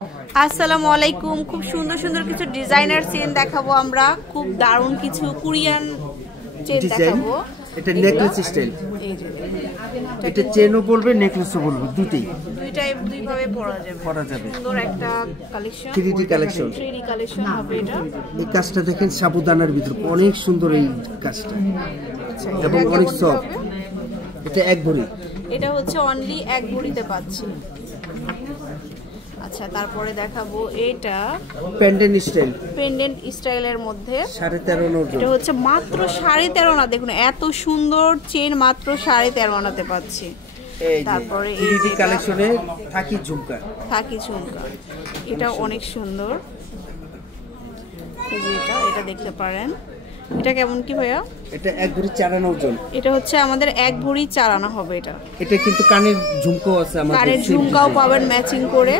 আসসালামু আলাইকুম। খুব সুন্দর সুন্দর কিছু ডিজাইনার চেন দেখাবো আমরা, খুব দারুণ কিছু কোরিয়ান চেন দেখাবো। এটা নেকলেস স্টাইল, এটা চেনও বলবে নেকলেসও বলবে, দুইটাই দুইভাবে পরা যাবে। সুন্দর একটা collection, 3D collection, 3D collection হবে এটা। এই কাজটা দেখেন সাবুদানার ভিতর, অনেক সুন্দর এই কাজটা এবং অনেক সফট। এটা এক ভরি, এটা হচ্ছে অনলি এক ভরিতে পাচ্ছি। আচ্ছা, তারপরে দেখাবো এটা পেন্ডেন্ট স্টাইল, পেন্ডেন্ট স্টাইলের মধ্যে 13.5 ওজন। এটা হচ্ছে মাত্র 13.5 আনা। দেখুন এত সুন্দর চেন মাত্র 13.5 আনাতে পাচ্ছি। তারপরে এই 3D কালেকশনে থাকি ঝুমকা, এটা অনেক সুন্দর। এই যে এটা দেখতে পারেন। এটা কেমন কি ভাইয়া? এটা এক ভরি 4 আনা ওজন। এটা হচ্ছে আমাদের এক ভরি 4 আনা হবে এটা। এটা কিন্তু কানের ঝুমকাও আছে আমাদের, কানের ঝুমকাও পাবেন ম্যাচিং করে।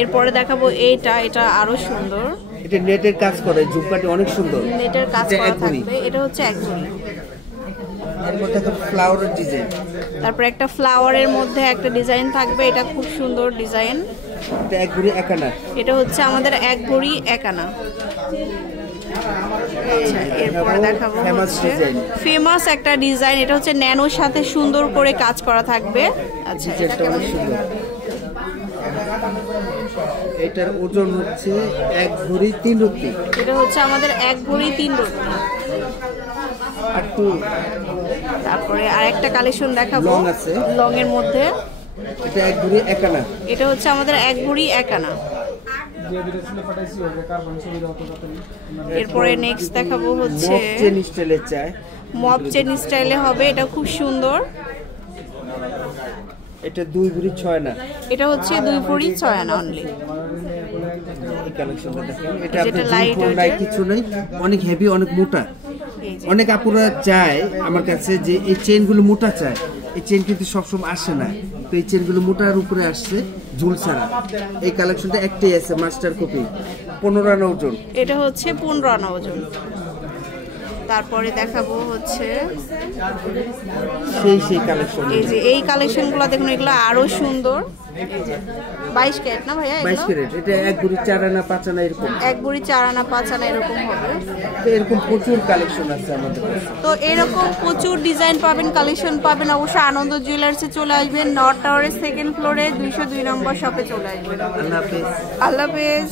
এরপরে দেখাবো এটা আরো সুন্দর। এটা নেটের কাজ করে, ঝুমকাটি অনেক সুন্দর, নেটের কাজ করা থাকবে। এটা হচ্ছে এক ভরি। এর মধ্যে একটা ফ্লাওয়ারের ডিজাইন, তারপর একটা ফ্লাওয়ারের মধ্যে একটা ডিজাইন থাকবে। এটা খুব সুন্দর ডিজাইন। এটা এক ভরি 1 আনা। এটা হচ্ছে আমাদের এক ভরি 1 আনা। আচ্ছা, এরপরে দেখাবো হচ্ছে ফেমাস একটা ডিজাইন। এটা হচ্ছে ন্যানোর সাথে সুন্দর করে কাজ করা থাকবে। আচ্ছা, এটা কেমন সুন্দর। এটার ওজন হচ্ছে এক ভরি 3 রতি। এটা হচ্ছে আমাদের এক ভরি 3 রতি। তারপরে আরেকটা কালেকশন দেখাবো, লং আছে, লং এর মধ্যে। এটা এক ভরি 1 আনা। এটা হচ্ছে আমাদের এক ভরি 1 আনা। এরপরে নেক্সট দেখাবো হচ্ছে মপ চেন স্টাইলে চাই, মপ চেন স্টাইলে হবে। এটা খুব সুন্দর। এটা 2 ভরি 6 আনা। এটা হচ্ছে 2 ভরি 6 আনা অনলি। এই কালেকশনটা দেখেন, এটা আপনি লাইট নাই, কিছু নাই, অনেক হেভি, অনেক মোটা। অনেক আপুরা চায় আমার কাছে যে এই চেনগুলো মোটা চায়, এই চেন কিন্তু সবসময় আসে না, তো এই চেনগুলো মোটার উপরে আসছে ঝুল ছাড়া। এই কালেকশনটা একটাই আছে, মাস্টার কপি, 15 আনা ওজন। এটা হচ্ছে 15 আনা ওজন। তারপরে দেখাবো হচ্ছে সেই কালেকশন। এই যে এই কালেকশনগুলো দেখুন, এগুলো আরো সুন্দর। 22 ক্যারেট না ভাইয়া? 22 ক্যারেট। এটা এক ভরি 4 আনা 5 আনা এরকম, এক ভরি 4 আনা 5 আনা এরকম হবে। তো এরকম প্রচুর কালেকশন আছে আমাদের কাছে। তো এরকম প্রচুর ডিজাইন পাবেন, কালেকশন পাবেন। অবশ্যই আনন্দ জুয়েলার্সে চলে আসবেন, নর্থ টাওয়ারের 2nd ফ্লোরে 202 নম্বর শপে চলে আসবেন। আল্লাহ হাফেজ। আল্লাহ হাফেজ।